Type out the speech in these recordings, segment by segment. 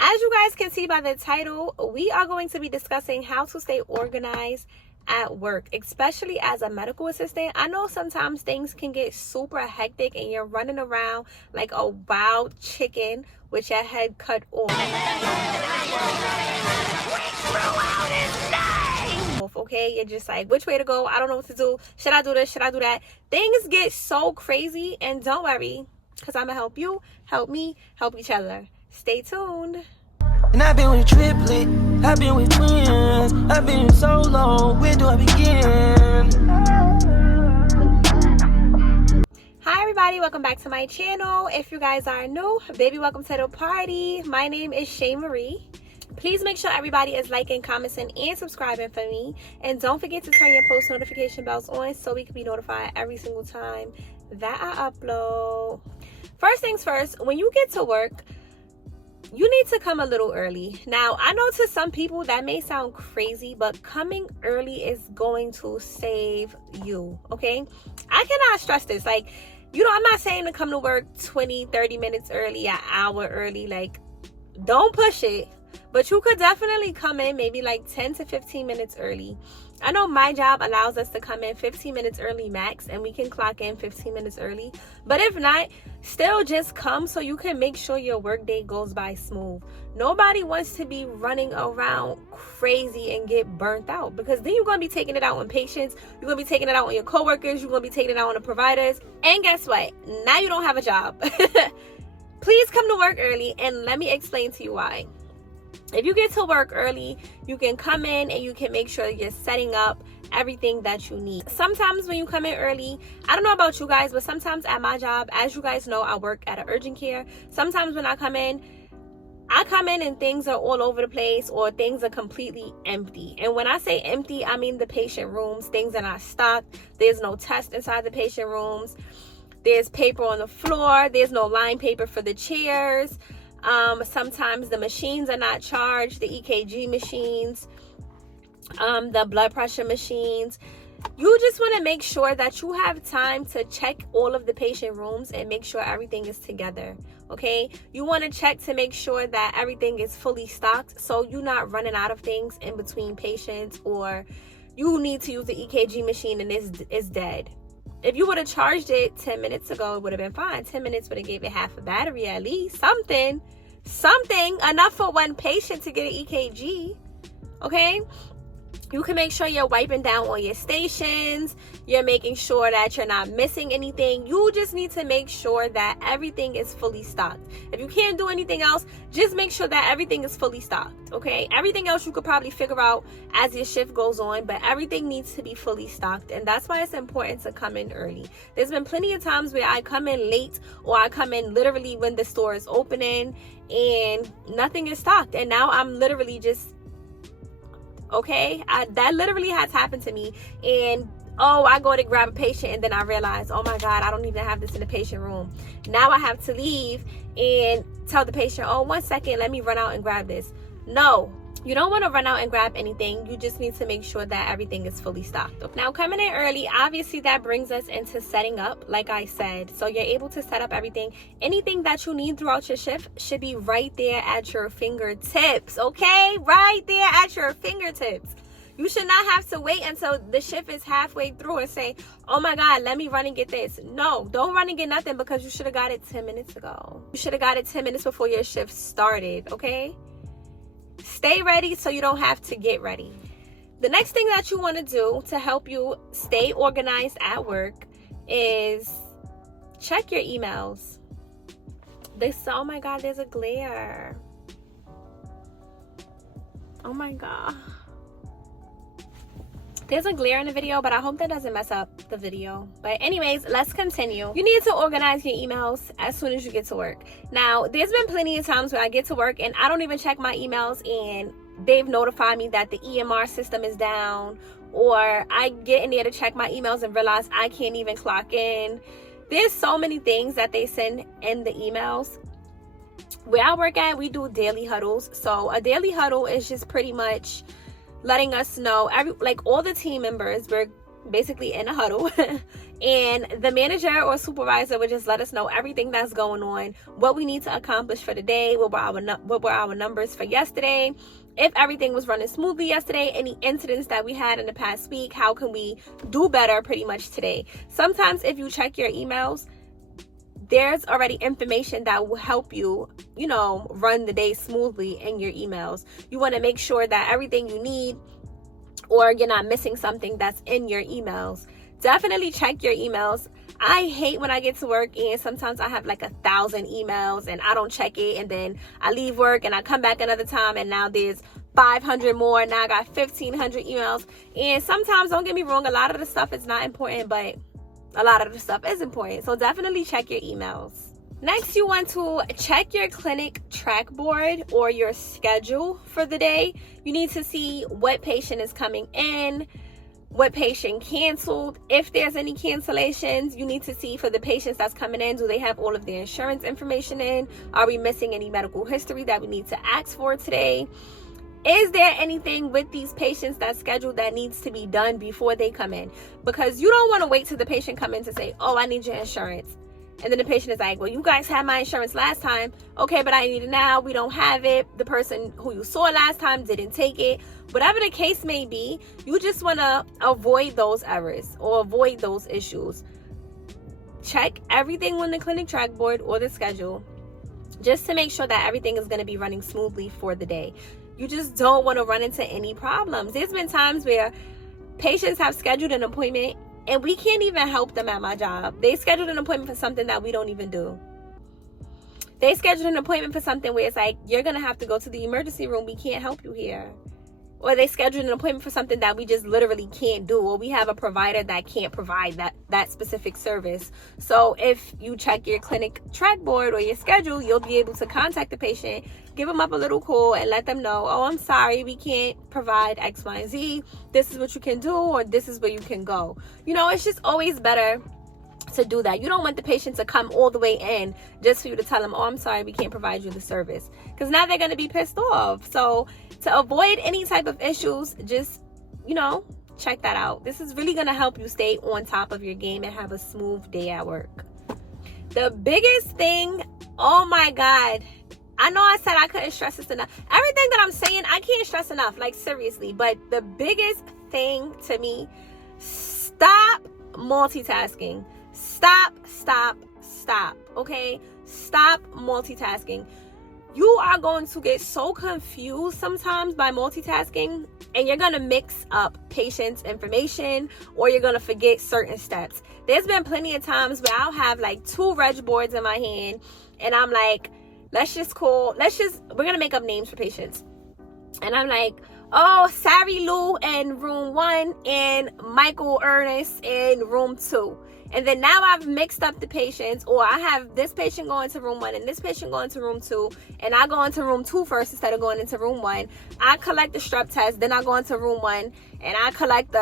As you guys can see by the title, we are going to be discussing how to stay organized at work, especially as a medical assistant. I know sometimes things can get super hectic and you're running around like a wild chicken with your head cut off. Okay, you're just like, which way to go? I don't know what to do. Should I do this? Should I do that? Things get so crazy, and don't worry, because I'm gonna help you, help me, help each other. Stay tuned. And I've been with triplet, I've been with twins, I've been solo. Where do I begin? Hi everybody, welcome back to my channel. If you guys are new, baby, welcome to the party. My name is Shay Marie. Please make sure everybody is liking, commenting, and subscribing for me. And don't forget to turn your post notification bells on so we can be notified every single time that I upload. First things first, when you get to work, you need to come a little early. Now, I know to some people that may sound crazy, but coming early is going to save you, okay? I cannot stress this. Like, you know, I'm not saying to come to work 20, 30 minutes early, an hour early. Like, don't push it. But you could definitely come in maybe like 10 to 15 minutes early. I know my job allows us to come in 15 minutes early max, and we can clock in 15 minutes early. But if not, still just come so you can make sure your workday goes by smooth. Nobody wants to be running around crazy and get burnt out, because then you're going to be taking it out on patients. You're going to be taking it out on your coworkers. You're going to be taking it out on the providers. And guess what? Now you don't have a job. Please come to work early, and let me explain to you why. If you get to work early, you can come in and you can make sure you're setting up everything that you need. Sometimes when you come in early, I don't know about you guys, but sometimes at my job, as you guys know, I work at an urgent care. Sometimes when I come in and things are all over the place, or things are completely empty. And when I say empty, I mean the patient rooms. Things are not stocked. There's no test inside the patient rooms. There's paper on the floor. There's no line paper for the chairs. Sometimes the machines are not charged, the EKG machines, the blood pressure machines. You just want to make sure that you have time to check all of the patient rooms and make sure everything is together. Okay, you want to check to make sure that everything is fully stocked, so you're not running out of things in between patients, or you need to use the EKG machine and it's dead. If you would have charged it 10 minutes ago, it would have been fine. 10 minutes would have gave it half a battery at least. Something enough for one patient to get an EKG. Okay? You can make sure you're wiping down all your stations. You're making sure that you're not missing anything. You just need to make sure that everything is fully stocked. If you can't do anything else, just make sure that everything is fully stocked, okay? Everything else you could probably figure out as your shift goes on, but everything needs to be fully stocked, and that's why it's important to come in early. There's been plenty of times where I come in late, or I come in literally when the store is opening and nothing is stocked, and now I'm literally just okay, that literally has happened to me. And I go to grab a patient, and then I realize, oh my God, I don't even have this in the patient room. Now I have to leave and tell the patient, oh, 1 second, let me run out and grab this. No, you don't want to run out and grab anything. You just need to make sure that everything is fully stocked. Now, coming in early, obviously that brings us into setting up, like I said. So you're able to set up everything. Anything that you need throughout your shift should be right there at your fingertips, okay? Right there at your fingertips. You should not have to wait until the shift is halfway through and say, oh my God, let me run and get this. No, don't run and get nothing, because you should have got it 10 minutes ago. You should have got it 10 minutes before your shift started, okay? Stay ready so you don't have to get ready. The next thing that you want to do to help you stay organized at work is check your emails. Oh my God, there's a glare. Oh my God. There's a glare in the video, but I hope that doesn't mess up the video. But anyways, let's continue. You need to organize your emails as soon as you get to work. Now, there's been plenty of times where I get to work and I don't even check my emails, and they've notified me that the EMR system is down, or I get in there to check my emails and realize I can't even clock in. There's so many things that they send in the emails. Where I work at, we do daily huddles. So a daily huddle is just pretty much letting us know, all the team members, we're basically in a huddle And the manager or supervisor would just let us know everything that's going on, what we need to accomplish for the day, what were our numbers for yesterday, if everything was running smoothly yesterday, any incidents that we had in the past week, how can we do better pretty much today. Sometimes if you check your emails, there's already information that will help you, run the day smoothly in your emails. You want to make sure that everything you need, or you're not missing something that's in your emails. Definitely check your emails. I hate when I get to work and sometimes I have like 1,000 emails and I don't check it, and then I leave work and I come back another time and now there's 500 more. Now I got 1,500 emails. And sometimes, don't get me wrong, a lot of the stuff is not important, but a lot of the stuff is important. So definitely check your emails. Next, you want to check your clinic track board or your schedule for the day. You need to see what patient is coming in, what patient canceled. If there's any cancellations, you need to see for the patients that's coming in, do they have all of their insurance information in? Are we missing any medical history that we need to ask for today? Is there anything with these patients that's scheduled that needs to be done before they come in? Because you don't want to wait till the patient come in to say, oh, I need your insurance. And then the patient is like, well, you guys had my insurance last time. Okay, but I need it now. We don't have it. The person who you saw last time didn't take it. Whatever the case may be, you just want to avoid those errors or avoid those issues. Check everything on the clinic track board or the schedule just to make sure that everything is going to be running smoothly for the day. You just don't want to run into any problems. There's been times where patients have scheduled an appointment and we can't even help them at my job. They scheduled an appointment for something that we don't even do. They scheduled an appointment for something where it's like, you're going to have to go to the emergency room. We can't help you here. Or they scheduled an appointment for something that we just literally can't do. Or we have a provider that can't provide that specific service. So if you check your clinic track board or your schedule, you'll be able to contact the patient, give them up a little call and let them know, oh, I'm sorry, we can't provide X, Y, and Z. This is what you can do, or this is where you can go. It's just always better to do that. You don't want the patient to come all the way in just for you to tell them, oh, I'm sorry, we can't provide you the service. Because now they're going to be pissed off. So to avoid any type of issues, just, check that out. This is really going to help you stay on top of your game and have a smooth day at work. The biggest thing, oh my God, I know I said I couldn't stress this enough. Everything that I'm saying, I can't stress enough, like seriously. But the biggest thing to me, stop multitasking. Stop, okay? Stop multitasking. You are going to get so confused sometimes by multitasking, and you're going to mix up patients' information, or you're going to forget certain steps. There's been plenty of times where I'll have like 2 reg boards in my hand, and I'm like, we're going to make up names for patients. And I'm like, oh, Sari Lou in room 1 and Michael Ernest in room 2. And then now I've mixed up the patients, or I have this patient going to room 1 and this patient going to room 2, and I go into room 2 first instead of going into room 1. I collect the strep test, then I go into room 1 and I collect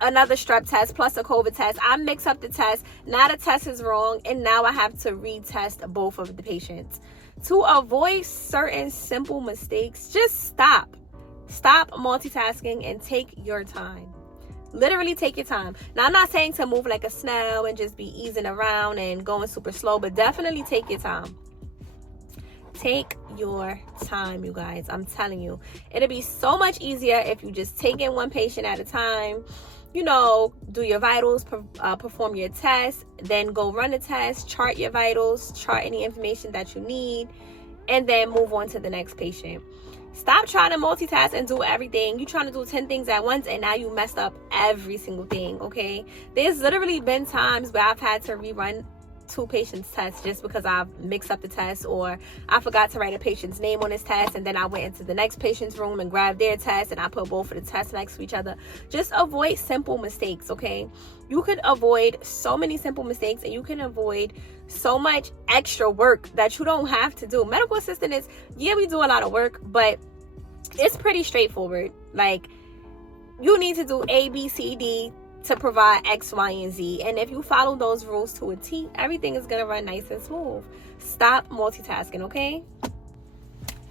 another strep test plus a COVID test. I mix up the test. Now the test is wrong, and now I have to retest both of the patients. To avoid certain simple mistakes, just stop. Stop multitasking and take your time. Literally take your time. Now, I'm not saying to move like a snail and just be easing around and going super slow, but definitely take your time. Take your time, you guys. I'm telling you. It'll be so much easier if you just take in one patient at a time. Do your vitals, perform your test, then go run the test, chart your vitals, chart any information that you need, and then move on to the next patient. Stop trying to multitask and do everything. You're trying to do 10 things at once, and now you messed up every single thing, okay? There's literally been times where I've had to rerun 2 patients' tests just because I've mixed up the test, or I forgot to write a patient's name on his test, and then I went into the next patient's room and grabbed their test, and I put both of the tests next to each other. Just avoid simple mistakes, okay? You could avoid so many simple mistakes, and you can avoid so much extra work that you don't have to do. Medical assistant is, we do a lot of work, but it's pretty straightforward. Like, you need to do A, B, C, D to provide X, Y, and Z. And if you follow those rules to a T, everything is going to run nice and smooth. Stop multitasking, okay?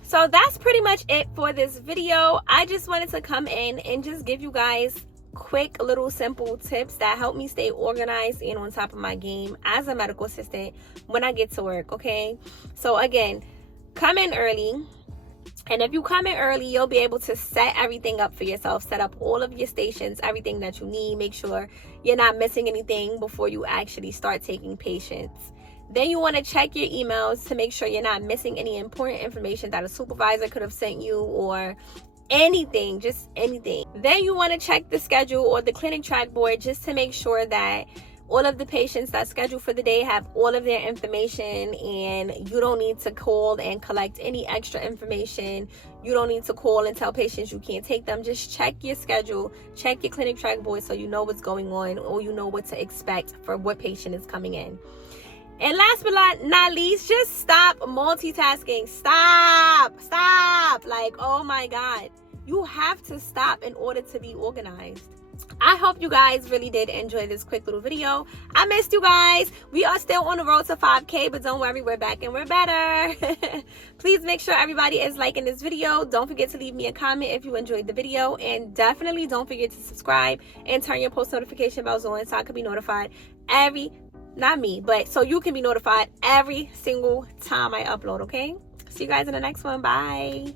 So that's pretty much it for this video. I just wanted to come in and just give you guys quick little simple tips that help me stay organized and on top of my game as a medical assistant when I get to work, okay? So again, come in early. And if you come in early, you'll be able to set everything up for yourself, set up all of your stations, everything that you need, make sure you're not missing anything before you actually start taking patients. Then you want to check your emails to make sure you're not missing any important information that a supervisor could have sent you or anything, just anything. Then you want to check the schedule or the clinic track board just to make sure that all of the patients that's scheduled for the day have all of their information, and you don't need to call and collect any extra information. You don't need to call and tell patients you can't take them. Just check your schedule, check your clinic track board so you know what's going on or you know what to expect for what patient is coming in. And last but not least, just stop multitasking. Stop. Like, oh my God. You have to stop in order to be organized. I hope you guys really did enjoy this quick little video. I missed you guys. We are still on the road to 5K, but don't worry, we're back and we're better. Please make sure everybody is liking this video. Don't forget to leave me a comment if you enjoyed the video, and definitely don't forget to subscribe and turn your post notification bells on so I can be notified so you can be notified every single time I upload, okay? See you guys in the next one. Bye.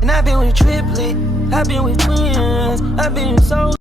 And I've been with triplet, I've been with twins, I've been so